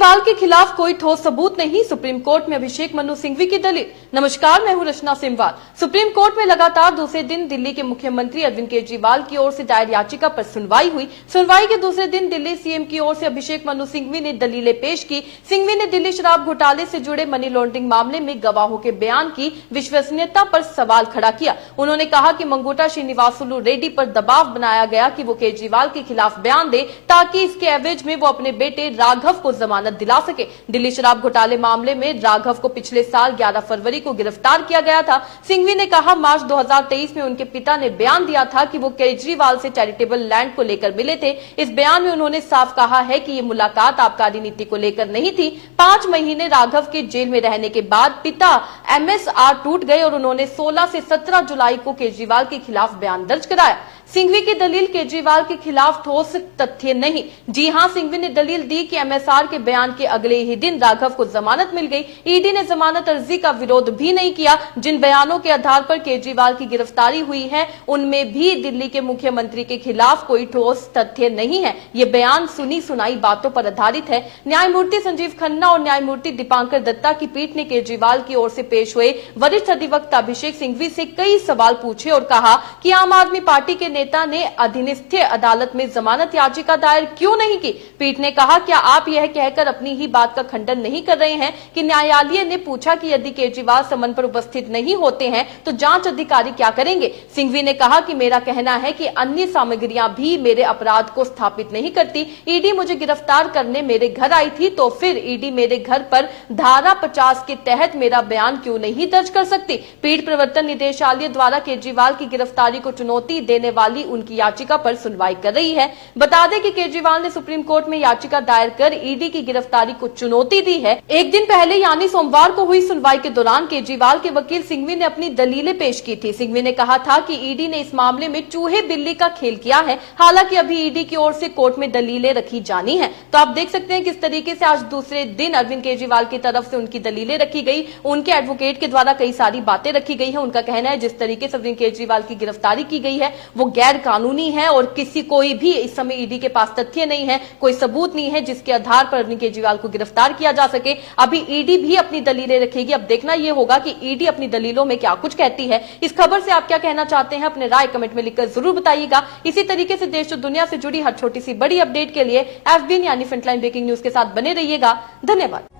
केजरीवाल के खिलाफ कोई ठोस सबूत नहीं, सुप्रीम कोर्ट में अभिषेक मनु सिंघवी की दलील। नमस्कार, मैं हूं रचना सिमवाल। सुप्रीम कोर्ट में लगातार दूसरे दिन दिल्ली के मुख्यमंत्री अरविंद केजरीवाल की ओर से दायर याचिका पर सुनवाई हुई। सुनवाई के दूसरे दिन दिल्ली सीएम की ओर से अभिषेक मनु सिंघवी ने दलीलें पेश की। सिंघवी ने दिल्ली शराब घोटाले से जुड़े मनी लॉन्ड्रिंग मामले में गवाहों के बयान की विश्वसनीयता पर सवाल खड़ा किया। उन्होंने कहा कि मंगोटा श्रीनिवासुलु रेड्डी पर दबाव बनाया गया कि वो केजरीवाल के खिलाफ बयान दे ताकि इसके एवज में वो अपने बेटे राघव को जमानत दिला सके। दिल्ली शराब घोटाले मामले में राघव को पिछले साल 11 फरवरी को गिरफ्तार किया गया था। सिंघवी ने कहा मार्च 2023 में उनके पिता ने बयान दिया था कि वो केजरीवाल से चैरिटेबल लैंड को लेकर मिले थे। इस बयान में उन्होंने साफ कहा है कि ये मुलाकात आबकारी नीति को लेकर नहीं थी। 5 महीने राघव के जेल में रहने के बाद पिता MSR टूट गए और उन्होंने 16 से 17 जुलाई को केजरीवाल के खिलाफ बयान दर्ज कराया। सिंघवी की दलील केजरीवाल के खिलाफ ठोस तथ्य नहीं। जी हां, सिंघवी ने दलील दी कि MSR के बयान के अगले ही दिन राघव को जमानत मिल गई। ईडी ने जमानत अर्जी का विरोध भी नहीं किया। जिन बयानों के आधार पर केजरीवाल की गिरफ्तारी हुई है उनमें भी दिल्ली के मुख्यमंत्री के खिलाफ कोई ठोस तथ्य नहीं है। ये बयान सुनी सुनाई बातों पर आधारित है। न्यायमूर्ति संजीव खन्ना और न्यायमूर्ति दीपांकर दत्ता की पीठ ने केजरीवाल की ओर से पेश हुए वरिष्ठ अधिवक्ता अभिषेक सिंघवी से कई सवाल पूछे और कहा कि आम आदमी पार्टी के नेता ने अधीनस्थ अदालत में जमानत याचिका दायर क्यों नहीं की। पीठ ने कहा, क्या आप यह कहकर अपनी ही बात का खंडन नहीं कर रहे हैं कि न्यायालय ने पूछा कि यदि केजरीवाल समन पर उपस्थित नहीं होते हैं तो जांच अधिकारी क्या करेंगे। सिंघवी ने कहा कि मेरा कहना है कि अन्य सामग्रियां भी मेरे अपराध को स्थापित नहीं करती। ईडी मुझे गिरफ्तार करने मेरे घर आई थी तो फिर ईडी मेरे घर पर धारा 50 के तहत मेरा बयान क्यों नहीं दर्ज कर सकती। पीठ प्रवर्तन निदेशालय द्वारा केजरीवाल की गिरफ्तारी को चुनौती देने वाली उनकी याचिका पर सुनवाई कर रही है। बता दें कि केजरीवाल ने सुप्रीम कोर्ट में याचिका दायर कर ईडी की गिरफ्तारी को चुनौती दी है। एक दिन पहले यानी सोमवार को हुई सुनवाई के दौरान केजरीवाल के वकील सिंघवी ने अपनी दलीलें पेश की थी। सिंघवी ने कहा था कि ईडी ने इस मामले में चूहे बिल्ली का खेल किया है। हालांकि अभी ईडी की ओर से कोर्ट में दलीलें रखी जानी है। तो आप देख सकते हैं किस तरीके से आज दूसरे दिन अरविंद केजरीवाल की तरफ से उनकी दलीलें रखी गई। उनके एडवोकेट के द्वारा कई सारी बातें रखी गई है। उनका कहना है जिस तरीके से अरविंद केजरीवाल की गिरफ्तारी की गई है वो गैर कानूनी है और कोई भी इस समय ईडी के पास तथ्य नहीं है, कोई सबूत नहीं है जिसके आधार पर अरविंद केजरीवाल को गिरफ्तार किया जा सके। अभी ईडी भी अपनी दलीलें रखेगी। अब देखना यह होगा कि ईडी अपनी दलीलों में क्या कुछ कहती है। इस खबर से आप क्या कहना चाहते हैं, अपने राय कमेंट में लिखकर जरूर बताइएगा। इसी तरीके से देश और दुनिया से जुड़ी हर छोटी सी बड़ी अपडेट के लिए FBN यानी फ्रंटलाइन ब्रेकिंग न्यूज के साथ बने रहिएगा। धन्यवाद।